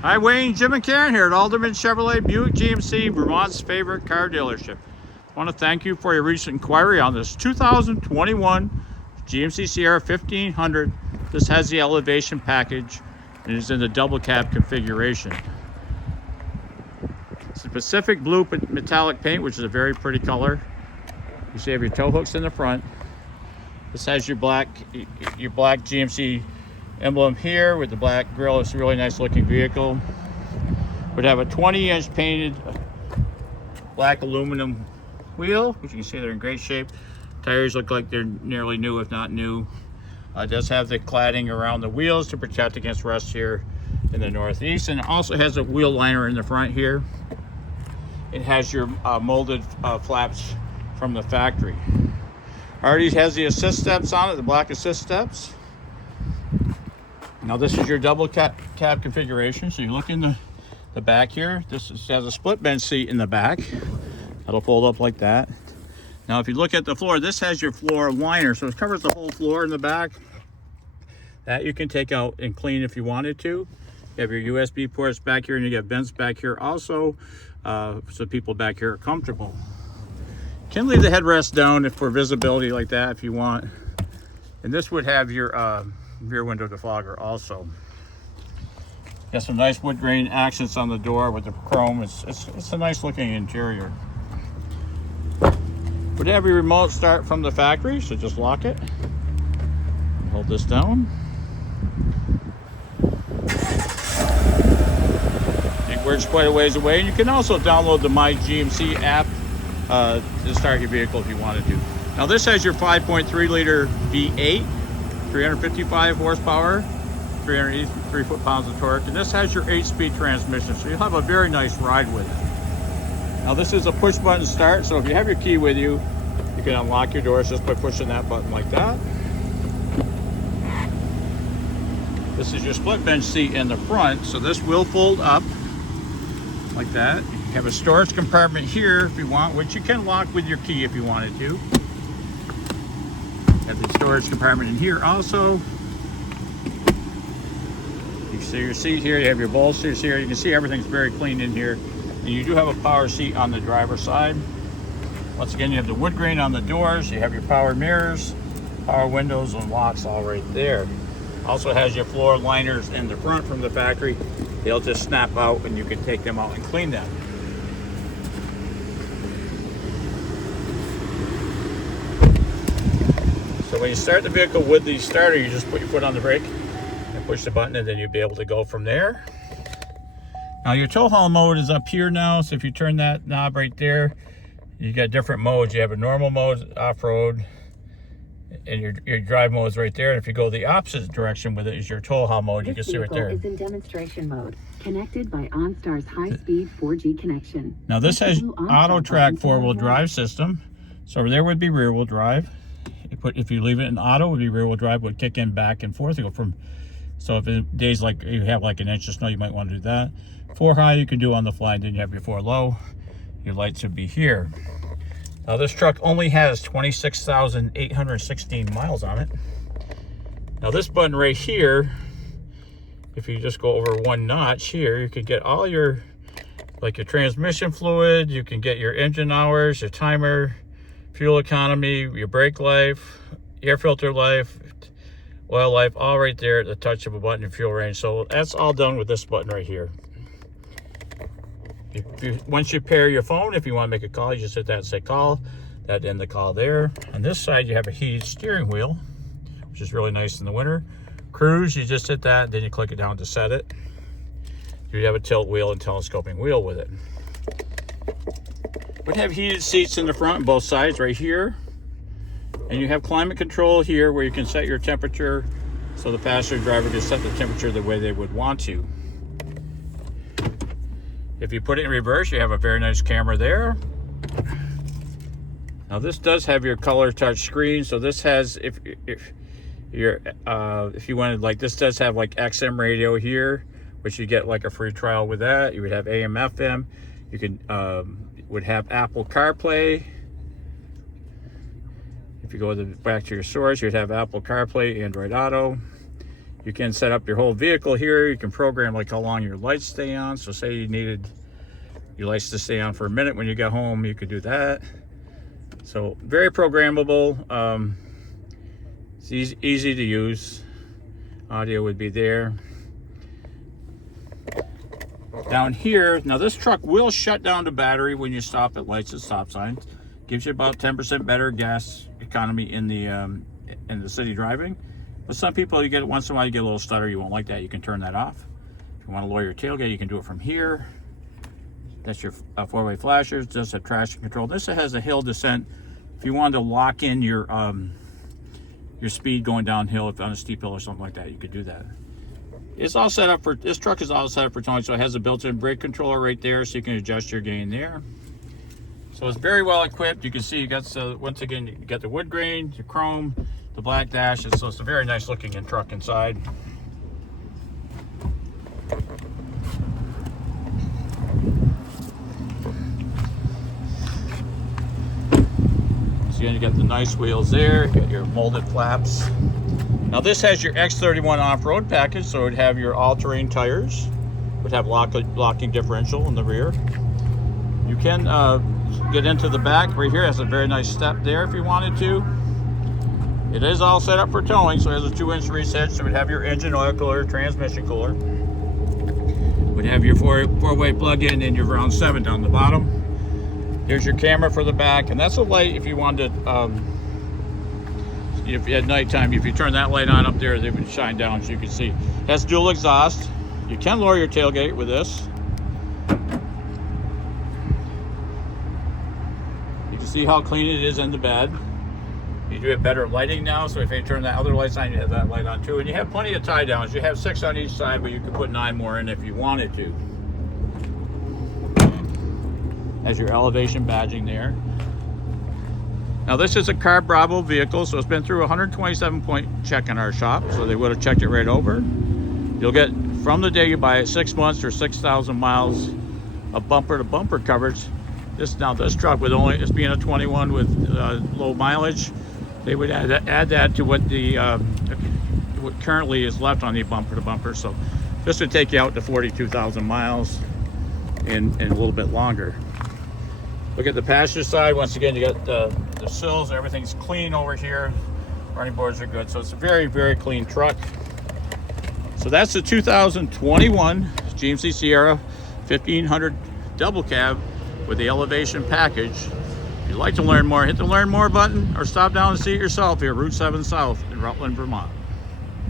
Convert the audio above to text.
Hi Wayne, Jim and Karen here at Alderman Chevrolet Buick GMC, Vermont's favorite car dealership. I want to thank you for your recent inquiry on this 2021 GMC Sierra 1500. This has the elevation package and is in the double cab configuration. It's a Pacific blue metallic paint, which is a very pretty color. You see you have your tow hooks in the front. This has your black GMC emblem here with the black grille. It's a really nice looking vehicle. Would have a 20-inch painted black aluminum wheel, which you can see they're in great shape. Tires look like they're nearly new, if not new. It does have the cladding around the wheels to protect against rust here in the Northeast, and it also has a wheel liner in the front here. It has your molded flaps from the factory. Already has the assist steps on it, the black assist steps. Now this is your double cab configuration. So you look in the back here. This has a split bench seat in the back. That'll fold up like that. Now if you look at the floor, this has your floor liner. So it covers the whole floor in the back. That you can take out and clean if you wanted to. You have your USB ports back here, and you got vents back here also, so people back here are comfortable. You can leave the headrest down for visibility like that if you want. And this would have your rear window defogger also. Got some nice wood grain accents on the door with the chrome. It's a nice looking interior. Would have your remote start from the factory, so just lock it. Hold this down. It works quite a ways away, and you can also download the My GMC app to start your vehicle if you wanted to. Now this has your 5.3 liter V8, 355 horsepower, 383 foot-pounds of torque, and this has your 8-speed transmission, so you'll have a very nice ride with it. Now this is a push-button start, so if you have your key with you, you can unlock your doors just by pushing that button like that. This is your split bench seat in the front, so this will fold up like that. You have a storage compartment here if you want, which you can lock with your key if you wanted to. Have the storage compartment in here also. You see your seat here, you have your bolsters here. You can see everything's very clean in here. And you do have a power seat on the driver's side. Once again, you have the wood grain on the doors, you have your power mirrors, power windows and locks all right there. Also has your floor liners in the front from the factory. They'll just snap out and you can take them out and clean them. So when you start the vehicle with the starter, you just put your foot on the brake and push the button, and then you'll be able to go from there. Now your tow haul mode is up here now, so if you turn that knob right there, you got different modes. You have a normal mode, off-road, and your drive mode is right there. And if you go the opposite direction with it is your tow haul mode. You can see right there. This vehicle is in demonstration mode, connected by OnStar's high-speed 4G connection. Now this has auto track 4-wheel drive system. So over there would be rear wheel drive. If you leave it in auto, it would be rear wheel drive, would kick in back and forth. Go from, so if it days like you have like an inch of snow, you might want to do that. 4 high you can do on the fly, and then you have your 4 low. Your lights would be here. Now this truck only has 26,816 miles on it. Now this button right here, if you just go over 1 notch here, you can get all your, like your transmission fluid, you can get your engine hours, your timer, fuel economy, your brake life, air filter life, oil life, all right there at the touch of a button, and fuel range. So that's all done with this button right here. Once you pair your phone, if you want to make a call, you just hit that and say call. That end the call there. On this side, you have a heated steering wheel, which is really nice in the winter. Cruise, you just hit that, then you click it down to set it. You have a tilt wheel and telescoping wheel with it. Would have heated seats in the front and both sides right here. And you have climate control here where you can set your temperature, so the passenger driver can set the temperature the way they would want to. If you put it in reverse, you have a very nice camera there. Now this does have your color touch screen. So this has, if you wanted, like, this does have like XM radio here, which you get like a free trial with that. You would have AM, FM. You can would have Apple CarPlay. If you go back to your source, you'd have Apple CarPlay, Android Auto. You can set up your whole vehicle here. You can program like how long your lights stay on. So say you needed your lights to stay on for a minute when you get home, you could do that. So very programmable. It's easy to use. Audio would be there. Down here, now this truck will shut down the battery when you stop at lights and stop signs. Gives you about 10% better gas economy in the city driving. But some people, you get once in a while, you get a little stutter. You won't like that. You can turn that off. If you want to lower your tailgate, you can do it from here. That's your four-way flashers. Just a traction control. This has a hill descent. If you wanted to lock in your speed going downhill, if on a steep hill or something like that, you could do that. It's all set up for, this truck is all set up for towing, so it has a built-in brake controller right there, so you can adjust your gain there. So it's very well equipped. You can see you got, once again, you got the wood grain, the chrome, the black dash, so it's a very nice looking truck inside. So you got the nice wheels there, you got your molded flaps. Now this has your X31 off-road package, so it would have your all-terrain tires, would have locking differential in the rear. You can get into the back. Right here has a very nice step there if you wanted to. It is all set up for towing, so it has a 2-inch reset, so it would have your engine oil cooler, transmission cooler. Would have your four-way plug-in and your round 7 down the bottom. There's your camera for the back, and that's a light if you wanted to, if at nighttime, if you turn that light on up there, it would shine down so you can see. It has dual exhaust. You can lower your tailgate with this. You can see how clean it is in the bed. You do have better lighting now, so if you turn the other lights on, you have that light on too. And you have plenty of tie downs. You have 6 on each side, but you can put 9 more in if you wanted to. Has your elevation badging there. Now this is a Car Bravo vehicle, so it's been through a 127-point check in our shop, so they would have checked it right over. You'll get, from the day you buy it, 6 months or 6,000 miles of bumper-to-bumper coverage. This truck, with only it's being a 21 with low mileage, they would add that to what the what currently is left on the bumper-to-bumper. So this would take you out to 42,000 miles and a little bit longer. Look at the passenger side. Once again, you got the sills. Everything's clean over here. Running boards are good. So it's a very, very clean truck. So that's the 2021 GMC Sierra 1500 double cab with the elevation package. If you'd like to learn more, hit the Learn More button or stop down and see it yourself here, Route 7 South in Rutland, Vermont.